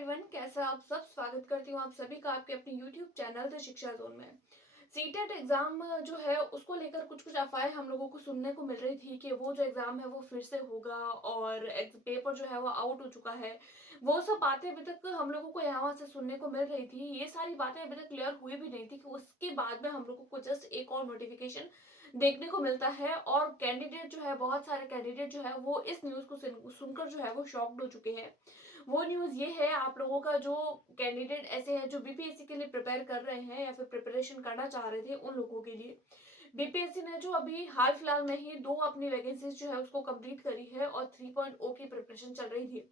Everyone, कैसा आप सब। स्वागत करती हूँ आप सभी का आपके अपने यूट्यूब चैनल द शिक्षा जोन में। सीटेट एग्जाम जो है उसको लेकर कुछ कुछ अफवाहें हम लोगों को सुनने को मिल रही थी कि वो जो एग्जाम है वो फिर से होगा और पेपर जो है वो आउट हो चुका है। वो सब बातें अभी तक हम लोगों को यहाँ से सुनने को मिल रही थी। ये सारी बातें अभी तक क्लियर हुई भी नहीं थी कि उसके बाद में हम लोगों को जस्ट एक और नोटिफिकेशन देखने को मिलता है और कैंडिडेट जो है, बहुत सारे कैंडिडेट जो है वो इस न्यूज को सुनकर जो है वो शॉक्ड हो चुके हैं। वो न्यूज़ ये है आप लोगों का, जो कैंडिडेट ऐसे हैं जो बीपीएससी के लिए प्रिपेयर कर रहे हैं या फिर प्रिपरेशन करना चाह रहे थे, उन लोगों के लिए बीपीएससी ने जो अभी हाल फिलहाल में ही 2 अपनी वैकेंसीज जो है उसको कंप्लीट करी है और 3.0 की प्रिपरेशन चल रही थी।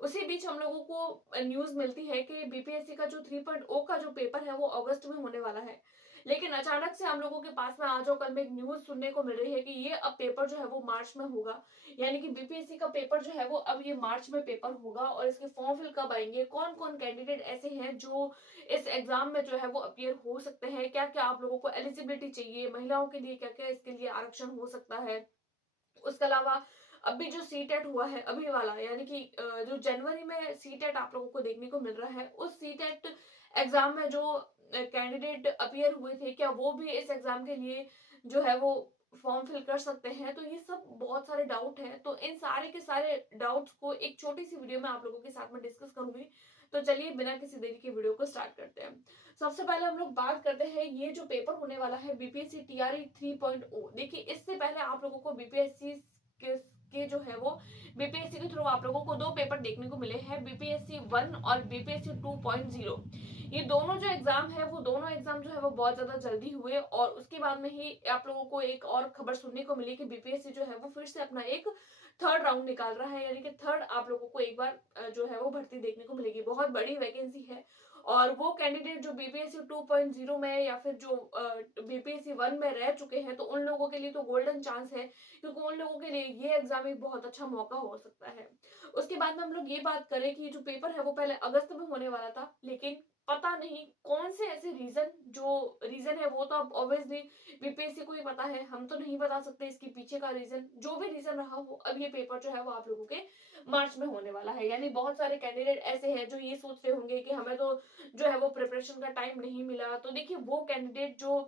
उसी बीच हम लोगों को न्यूज़ मिलती है कि बीपीएससी का जो 3.0 का जो पेपर है वो अगस्त में होने वाला है। लेकिन अचानक से हम लोगों के पास में आज और कल में एक न्यूज़ सुनने को मिल रही है कि ये अब पेपर जो है वो मार्च में होगा। यानी कि बीपीएससी का पेपर जो है वो अब ये मार्च में पेपर होगा और इसके फॉर्म फिल कब आएंगे, कौन कौन कैंडिडेट ऐसे हैं जो इस एग्जाम में जो है वो अपीयर हो सकते हैं, क्या क्या आप लोगों को एलिजिबिलिटी चाहिए, महिलाओं के लिए क्या क्या इसके लिए आरक्षण हो सकता है। उसके अलावा अभी जो सीटेट हुआ है अभी वाला, यानी कि जो जनवरी में सीटेट आप लोगों को देखने को मिल रहा है, उस सीटेट एग्जाम में जो कैंडिडेट अपीयर हुए थे, क्या वो भी इस एग्जाम के लिए जो है वो फॉर्म फिल कर सकते हैं। तो ये सब बहुत सारे डाउट हैं, तो इन सारे के सारे डाउट्स को एक छोटी सी वीडियो में आप लोगों के साथ में डिस्कस करूंगी। तो चलिए बिना किसी देरी के वीडियो को स्टार्ट करते हैं। सबसे पहले हम लोग बात करते हैं ये जो पेपर होने वाला है बीपीएससी टीआरई 3.0। देखिए, इससे पहले आप लोगों को बीपीएससी के जो है वो बीपीएससी के थ्रू आप लोगों को 2 पेपर देखने को मिले हैं, बीपीएससी 1 और बीपीएससी 2.0। ये दोनों जो एग्जाम है वो दोनों एग्जाम जो है वो बहुत ज्यादा जल्दी हुए और उसके बाद में ही आप लोगों को एक और खबर सुनने को मिली कि बीपीएससी जो है वो फिर से अपना एक थर्ड राउंड निकाल रहा है, यानी कि थर्ड आप लोगों को एक बार जो है वो भर्ती देखने को मिलेगी। बहुत बड़ी वैकेंसी है और वो कैंडिडेट जो बीपीएससी 2.0 में या फिर जो बीपीएससी 1 में रह चुके हैं, तो उन लोगों के लिए तो गोल्डन चांस है, क्योंकि उन लोगों के लिए ये एग्जाम एक बहुत अच्छा मौका हो सकता है। उसके बाद में हम लोग ये बात करें कि जो पेपर है वो पहले अगस्त में होने वाला था, लेकिन पता नहीं कौन से ऐसे रीजन है, वो तो अब ऑब्वियसली बीपीएससी को ही पता है, हम तो नहीं बता सकते इसके पीछे का रीजन। जो भी रीजन रहा हो, अब ये पेपर जो है वो आप लोगों के मार्च में होने वाला है। यानी बहुत सारे कैंडिडेट ऐसे हैं जो ये सोच रहे होंगे कि हमें तो जो है वो प्रिपरेशन का टाइम नहीं मिला। तो देखिए, वो कैंडिडेट जो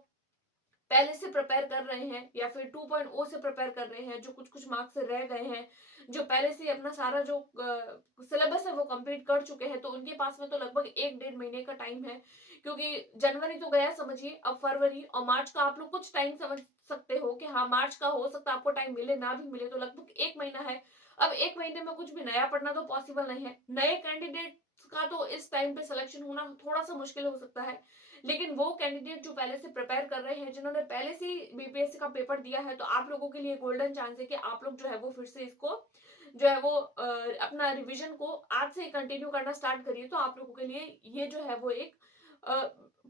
पहले से प्रिपेयर कर रहे हैं या फिर 2.0 से प्रिपेयर कर रहे हैं, जो कुछ कुछ मार्क्स से रह गए हैं, जो पहले से अपना सारा जो सिलेबस है वो कंप्लीट कर चुके हैं, तो उनके पास में तो लगभग 1-1.5 महीने का टाइम है। क्योंकि जनवरी तो गया समझिए, अब फरवरी और मार्च का आप लोग कुछ टाइम समझ सकते हो कि हाँ, मार्च का हो सकता है आपको टाइम मिले ना भी मिले, तो लगभग 1 महीना है। अब 1 महीने में कुछ भी नया पढ़ना तो पॉसिबल नहीं है। नए कैंडिडेट का तो इस टाइम पे सिलेक्शन होना थोड़ा सा मुश्किल हो सकता है, लेकिन वो कैंडिडेट जो पहले से प्रिपेयर कर रहे हैं, जिन्होंने पहले से बीपीएससी का पेपर दिया है, तो आप लोगों के लिए गोल्डन चांस है कि आप लोग जो है वो फिर से इसको जो है वो अपना रिवीजन को आज से कंटिन्यू करना स्टार्ट करिए। तो आप लोगों के लिए ये जो है वो एक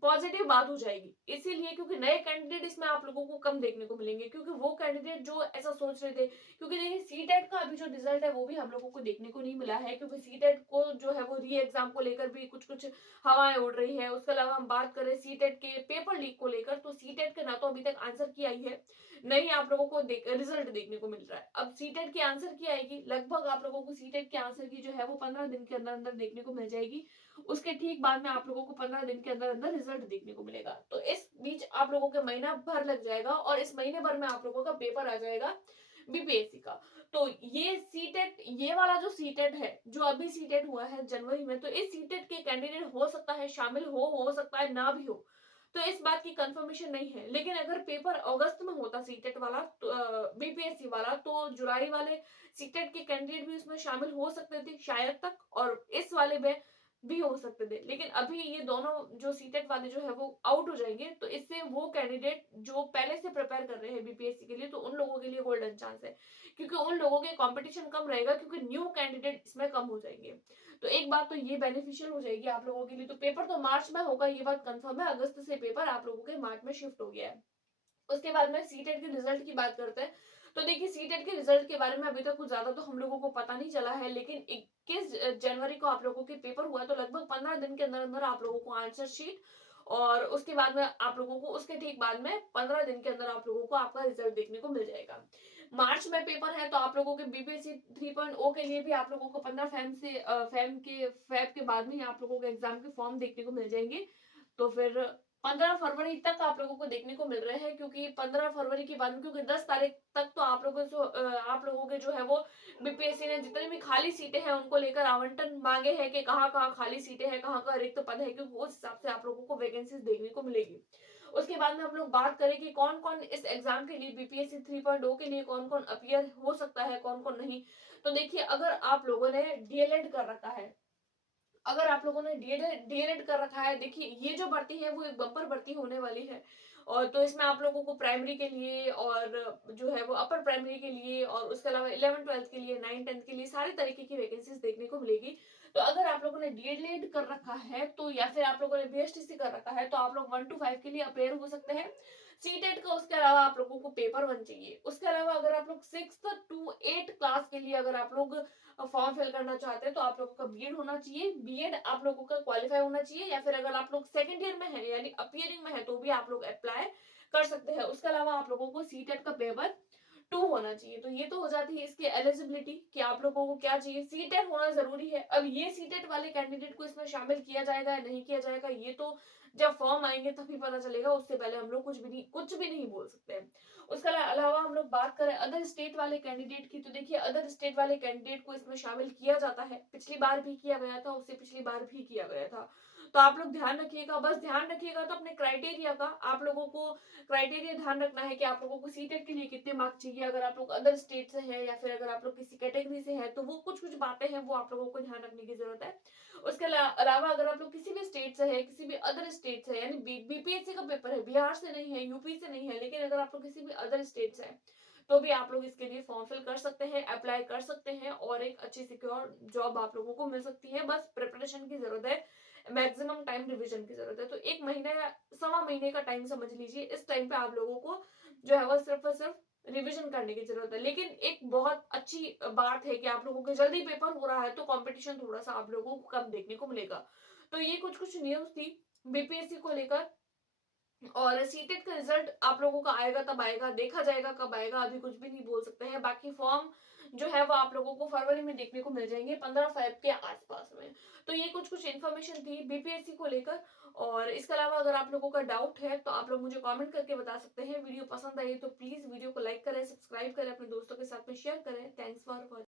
पॉजिटिव बात हो जाएगी, इसीलिए क्योंकि नए कैंडिडेट इसमें आप लोगों को कम देखने को मिलेंगे, क्योंकि वो कैंडिडेट जो ऐसा सोच रहे थे, क्योंकि देखिए सीटेट का अभी जो रिजल्ट है वो भी हम लोगों को देखने को नहीं मिला है, क्योंकि सीटेट को जो है वो री एग्जाम को लेकर भी कुछ कुछ हवाएं उड़ रही है। उसके अलावा हम बात करें सीटेट के पेपर लीक को लेकर, तो सीटेट के ना तो अभी तक आंसर की आई है, नहीं आप लोगों को रिजल्ट देखने को मिल रहा है। अब सीटेट की आंसर की आएगी, लगभग आप लोगों को सीटेट के आंसर की जो है वो 15 दिन के अंदर अंदर देखने को मिल जाएगी। उसके ठीक बाद में आप लोगों को 15 दिन के अंदर अंदर रिजल्ट देखने को मिलेगा। तो इस बीच आप लोगों के महीना भर लग जाएगा और इस महीने भर में आप लोगों का पेपर आ जाएगा बीपीएससी का। तो ये सीटेट, ये वाला जो सीटेट है, जो अभी सीटेट हुआ है जनवरी में, तो इस सीटेट के कैंडिडेट हो सकता है शामिल हो सकता है ना भी हो, तो इस बात की कंफर्मेशन नहीं है। लेकिन अगर पेपर अगस्त में होता सीटेट वाला, तो बीपीएससी वाला, तो जुलाई वाले सीटेट के कैंडिडेट भी उसमें शामिल हो सकते थे शायद तक, और इस वाले में भी हो सकते थे। लेकिन अभी ये दोनों जो सीटेट वाले जो है वो आउट हो जाएंगे, तो इससे वो कैंडिडेट जो पहले से प्रिपेयर कर रहे हैं बीपीएससी के लिए, तो उन लोगों के लिए गोल्डन चांस है, क्योंकि उन लोगों के कंपटीशन कम रहेगा, क्योंकि न्यू कैंडिडेट इसमें कम हो जाएंगे। तो एक बात तो ये बेनिफिशियल हो जाएगी आप लोगों के लिए। तो पेपर तो मार्च में होगा, ये बात कंफर्म है, अगस्त से पेपर आप लोगों के मार्च में शिफ्ट हो गया है। उसके बाद में सीटेट के रिजल्ट की बात करते हैं। तो देखिए, सीटेट के रिजल्ट के बारे में अभी तक कुछ ज्यादा तो हम लोगों को पता नहीं चला है, लेकिन 21 जनवरी को आप लोगों के पेपर हुआ है, तो लगभग 15 दिन के अंदर अंदर आप लोगों को आंसर शीट, और उसके बाद में आप लोगों को उसके ठीक बाद में 15 दिन के अंदर आप लोगों को आपका रिजल्ट देखने को मिल जाएगा। मार्च में पेपर है तो आप लोगों के बीपीएससी 3.0 के लिए भी आप लोगों को 15 फेब के बाद में ही आप लोगों को एग्जाम के फॉर्म देखने को मिल जाएंगे। तो फिर 15 फरवरी तक आप लोगों को देखने को मिल रहे हैं, क्योंकि 15 फरवरी के बाद में, क्योंकि 10 तारीख तक तो आप लोगों के जो है वो बीपीएससी ने जितनी भी खाली सीटें हैं उनको लेकर आवंटन मांगे हैं कि कहाँ कहाँ खाली सीटें हैं, कहाँ कहाँ रिक्त पद है, क्योंकि उस हिसाब से आप लोगों को वैकेंसीज देखने को मिलेगी। उसके बाद में हम लोग बात करें कि कौन कौन इस एग्जाम के लिए बीपीएससी 3.0 के लिए कौन कौन अपियर हो सकता है, कौन कौन नहीं। तो देखिए, अगर आप लोगों ने डीएलएड कर रखा है, अगर आप लोगों ने डीएलएड कर रखा है, देखिए ये जो भर्ती है वो एक बम्पर भर्ती होने वाली है। और तो इसमें आप लोगों को प्राइमरी के लिए और जो है वो अपर प्राइमरी के लिए और उसके अलावा 11th 12th के लिए 9th 10th के लिए सारे तरीके की वैकेंसीज देखने को मिलेगी। तो अगर आप लोगों ने डीएलएड कर रखा है तो, या फिर आप लोगों ने बीएसटीसी कर रखा है, तो आप लोग 1 to 5 के लिए अपेयर हो सकते हैं सीटेट का। उसके अलावा आप लोगों को पेपर 1 चाहिए। उसके अलावा अगर आप लोग 6th to 8th क्लास के लिए अगर आप लोग फॉर्म फिल करना चाहते हैं तो आप लोगों का बीएड होना चाहिए, बीएड आप लोगों का क्वालिफाई होना चाहिए, या फिर अगर आप लोग सेकंड ईयर में है यानी अपियरिंग में है तो भी आप लोग अप्लाई कर सकते हैं। उसके अलावा आप लोगों को सीटेट का पेपर 2 होना चाहिए। तो ये तो हो जाती है इसकी एलिजिबिलिटी कि आप लोगों को क्या चाहिए, सीटेट होना जरूरी है। अब ये सीटेट वाले कैंडिडेट को इसमें शामिल किया जाएगा या नहीं किया जाएगा, ये तो जब फॉर्म आएंगे तभी पता चलेगा, उससे पहले हम लोग कुछ भी नहीं बोल सकते हैं। उसके अलावा हम लोग बात करें अदर स्टेट वाले कैंडिडेट की, तो देखिए अदर स्टेट वाले कैंडिडेट को इसमें शामिल किया जाता है, पिछली बार भी किया गया था, उससे पिछली बार भी किया गया था। तो आप लोग ध्यान रखिएगा, बस ध्यान रखिएगा तो अपने क्राइटेरिया का आप लोगों को क्राइटेरिया ध्यान रखना है कि आप लोगों को सीटेट के लिए कितने मार्क्स चाहिए, अगर आप लोग अदर स्टेट से है या फिर अगर आप लोग किसी कैटेगरी से है, तो वो कुछ कुछ बातें हैं वो आप लोगों को ध्यान रखने की जरूरत है। उसके अलावा अगर आप लोग किसी भी स्टेट से है, किसी भी अदर स्टेट से, यानी बीपीएससी का पेपर है, बिहार से नहीं है, यूपी से नहीं है, लेकिन अगर आप लोग किसी भी अदर स्टेट से है तो भी आप लोग इसके लिए फॉर्म फिल कर सकते हैं, अप्लाई कर सकते हैं और एक अच्छी सिक्योर जॉब आप लोगों को मिल सकती है। बस प्रिपरेशन की जरूरत है, मैक्सिमम टाइम रिविजन की जरूरत है। तो 1 महीने या 1.25 महीने का टाइम समझ लीजिए, इस टाइम पे आप लोगों को जो है वो सिर्फ और सिर्फ रिवीजन करने की जरूरत है। लेकिन एक बहुत अच्छी बात है कि आप लोगों के जल्दी पेपर हो रहा है तो कंपटीशन थोड़ा सा आप लोगों को कम देखने को मिलेगा। तो ये कुछ कुछ न्यूज थी बीपीएससी को लेकर। और सीटेट का रिजल्ट आप लोगों का आएगा तब आएगा, देखा जाएगा कब आएगा, अभी कुछ भी नहीं बोल सकते हैं। बाकी फॉर्म जो है वो आप लोगों को फरवरी में देखने को मिल जाएंगे, 15 फेब के आसपास में। तो ये कुछ कुछ इन्फॉर्मेशन थी बीपीएससी को लेकर। और इसके अलावा अगर आप लोगों का डाउट है तो आप लोग मुझे कमेंट करके बता सकते हैं। वीडियो पसंद आई तो प्लीज वीडियो को लाइक करें, सब्सक्राइब करें, अपने दोस्तों के साथ में शेयर करें। Thanks for watching.